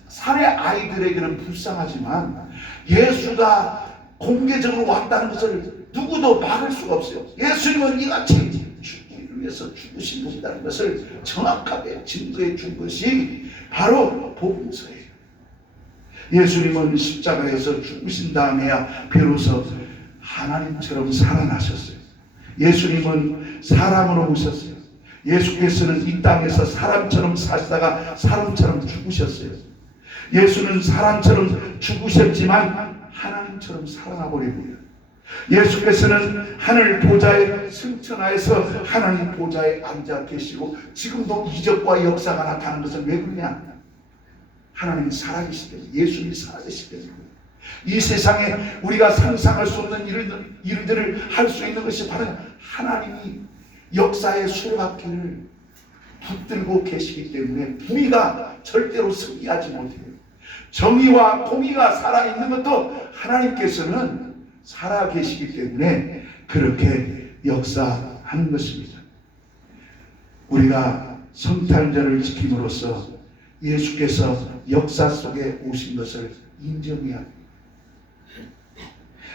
살해 아이들에게는 불쌍하지만 예수가 공개적으로 왔다는 것을 누구도 막을 수가 없어요. 예수님은 이같이 죽기를 위해서 죽으신 분이라는 것을 정확하게 증거해 준 것이 바로 복음서예요. 예수님은 십자가에서 죽으신 다음에야 비로소 하나님처럼 살아나셨어요. 예수님은 사람으로 오셨어요. 예수께서는 이 땅에서 사람처럼 사시다가 사람처럼 죽으셨어요. 예수는 사람처럼 죽으셨지만 하나님처럼 살아나 버립니다. 예수께서는 하늘 보좌에 승천하여서 하나님 보좌에 앉아 계시고 지금도 이적과 역사가 나타나는 것은 왜 그러냐? 하나님이 살아계시기 때문에, 예수님이 살아계시기 때문에. 이 세상에 우리가 상상할 수 없는 일들을 할 수 있는 것이 바로 하나님이 역사의 수레바퀴를 붙들고 계시기 때문에 불의가 절대로 승리하지 못해요. 정의와 공의가 살아있는 것도 하나님께서는 살아계시기 때문에 그렇게 역사하는 것입니다. 우리가 성탄절을 지킴으로써 예수께서 역사 속에 오신 것을 인정해야 합니다.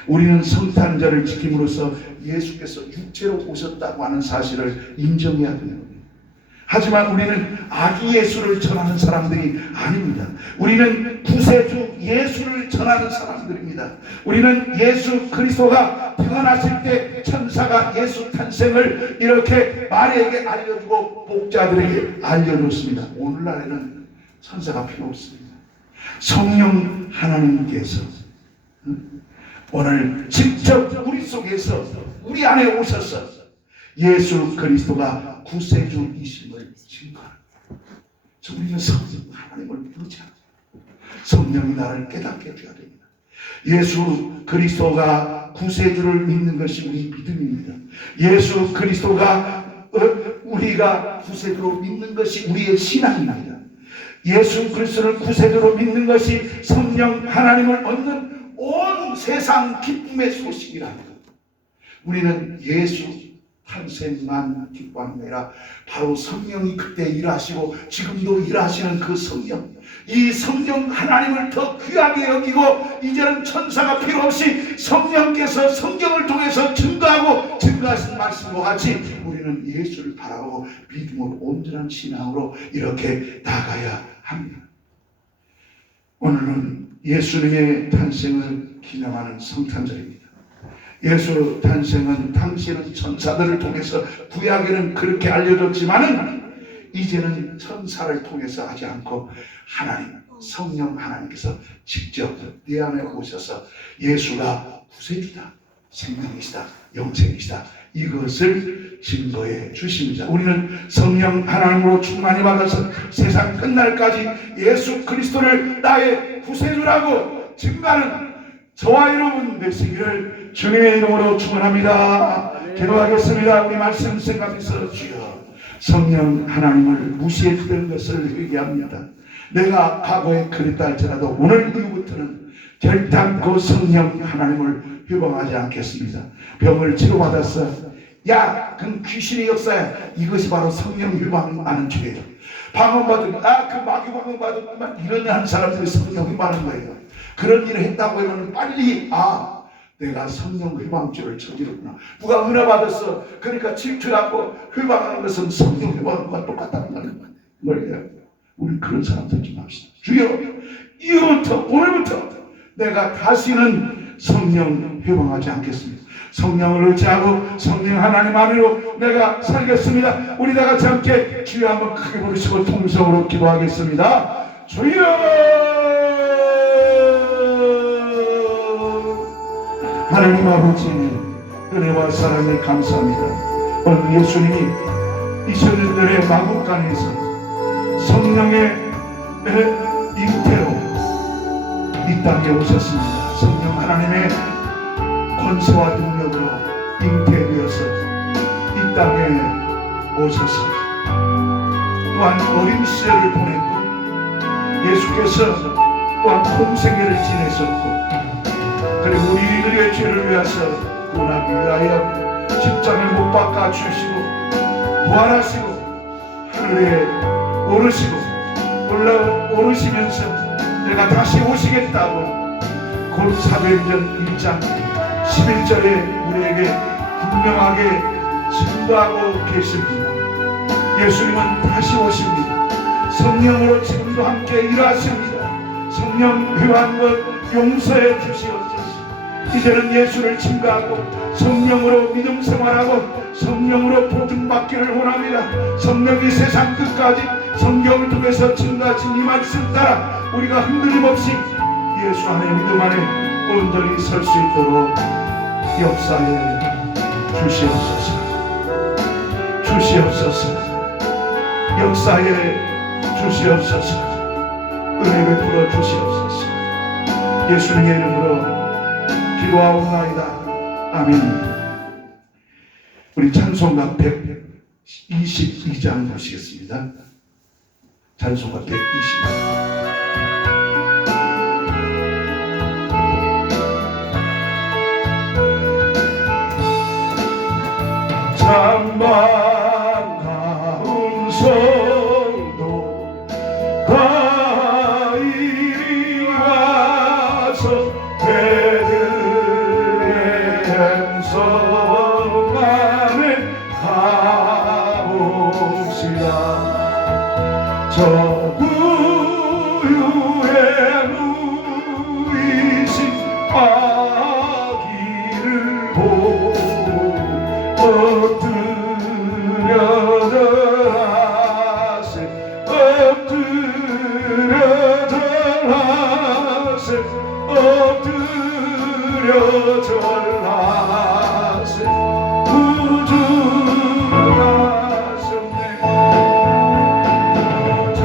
우리는 성탄절을 지킴으로써 예수께서 육체로 오셨다고 하는 사실을 인정해야 되는 겁니다. 하지만 우리는 아기 예수를 전하는 사람들이 아닙니다. 우리는 구세주 예수를 전하는 사람들입니다. 우리는 예수 그리스도가 태어나실 때 천사가 예수 탄생을 이렇게 마리아에게 알려주고 목자들에게 알려줬습니다. 오늘날에는 천사가 필요 없습니다. 성령 하나님께서 오늘 직접 우리 속에서 우리 안에 오셔서 예수 그리스도가 구세주이심을 증거합니다. 우리는 성령 하나님을 부르지 않아요. 성령이 나를 깨닫게 해줘야 됩니다. 예수 그리스도가 구세주를 믿는 것이 우리 믿음입니다. 예수 그리스도가 우리가 구세주로 믿는 것이 우리의 신앙입니다. 예수 그리스도를 구세주로 믿는 것이 성령 하나님을 얻는 온 세상 기쁨의 소식이랍니다. 우리는 예수 탄생만 기뻐하는 게 아니라 바로 성령이 그때 일하시고 지금도 일하시는 그 성령, 이 성령 하나님을 더 귀하게 여기고 이제는 천사가 필요 없이 성령께서 성경을 통해서 증거하신 말씀과 같이 우리는 예수를 바라보고 믿음으로 온전한 신앙으로 이렇게 나가야 합니다. 오늘은 예수님의 탄생을 기념하는 성탄절입니다. 예수 탄생은 당시에는 천사들을 통해서 구약에는 그렇게 알려졌지만은 이제는 천사를 통해서 하지 않고 하나님, 성령 하나님께서 직접 내 안에 오셔서 예수가 구세주다, 생명이시다, 영생이시다 이것을 증거해 주십니다. 우리는 성령 하나님으로 충만히 받아서 세상 끝날까지 예수 그리스도를 나의 구세주라고 증거하는 저와 여러분 되시기를 주님의 이름으로 축원합니다. 기도하겠습니다. 우리 말씀 생각해서 주여, 성령 하나님을 무시했던 것을 회개합니다. 내가 과거에 그랬다 할지라도 오늘 이후부터는 결단코 성령 하나님을 회방하지 않겠습니다. 병을 치료받았어. 야, 그건 귀신의 역사야. 이것이 바로 성령 회방하는 죄예요. 방언받은, 그 마귀 방언받았구만. 이런 한 사람들이 성령 회방하는 거예요. 그런 일을 했다고 하면 빨리, 내가 성령 회방죄를 저지르구나. 누가 은혜 받았어. 그러니까 질투하고 회방하는 것은 성령 회방과 똑같다는 거예요. 뭐예요? 우리 그런 사람 되지 맙시다. 주여, 이후부터, 오늘부터 내가 다시는 성령 회방하지 않겠습니다. 성령을 의지하고 성령 하나님 안으로 내가 살겠습니다. 우리 다 같이 함께 주여 한번 크게 부르시고 통성으로 기도하겠습니다. 주여, 하나님 아버지, 은혜와 사랑을 감사합니다. 오늘 예수님이 이 저들의 마국간에서 성령의 잉태로 이 땅에 오셨습니다. 성령 하나님의 권세와 능력으로 잉태되어서 이 땅에 오셨습니다. 또한 어린 시절을 보냈고 예수께서 또한 콩생애를 지내셨고, 그리고 우리들의 죄를 위해서 구원하기 위하여 십자가에 못 박아 주시고 부활하시고 하늘에 오르시고 올라오르시면서 내가 다시 오시겠다고 곧 사도행전 1장 11절에 우리에게 분명하게 증거하고 계십니다. 예수님은 다시 오십니다. 성령으로 지금도 함께 일하십니다. 성령 회한 것 용서해 주시옵소서. 이제는 예수를 증거하고 성령으로 믿음 생활하고 성령으로 보증받기를 원합니다. 성령이 세상 끝까지 성경을 통해서 증거하신 이 말씀 따라 우리가 흔들림 없이 예수 안에 믿음 안에 온전히 설 수 있도록 역사에 주시옵소서. 주시옵소서. 역사에 주시옵소서. 은혜 베풀어 주시옵소서. 예수님의 이름으로 기도하옵나이다. 아멘. 우리 찬송가 122장 보시겠습니다. 찬송가 122장. 참 반가운 성도 이리 와서 성 안에 가봅시다. 저 구유에 누이신 아기를 보고 엎드려 절하세, 엎드려 절하세, 엎드려 절하세. 구주가 섭네. 저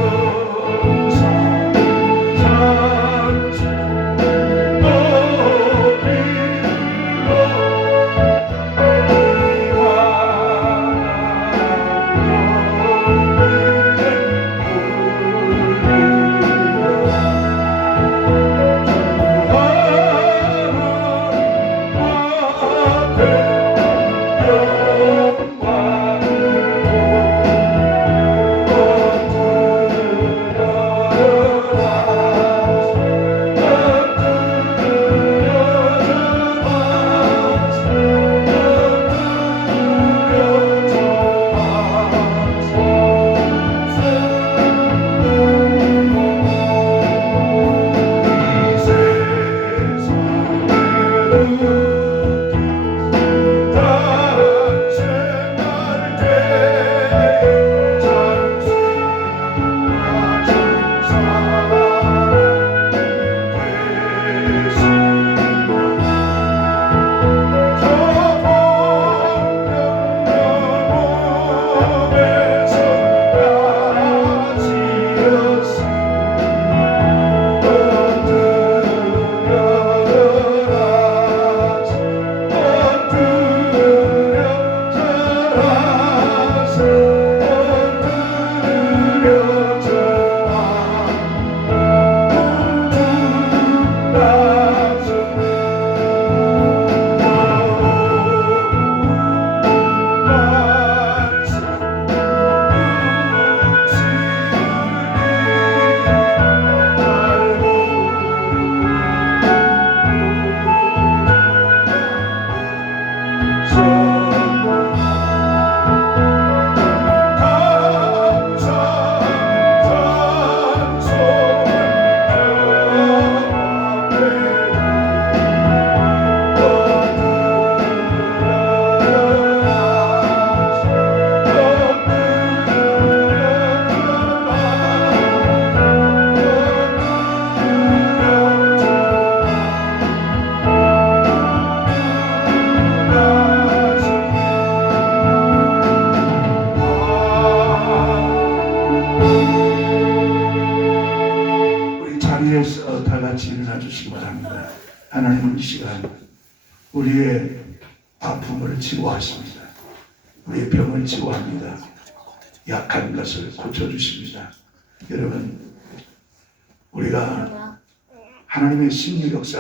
우리 자리에서 다 같이 일어나 주시기 바랍니다. 하나님은 이 시간 우리의 아픔을 치유하십니다. 우리의 병을 치유합니다. 약한 것을 고쳐주십니다. 여러분, 우리가 하나님의 심리 역사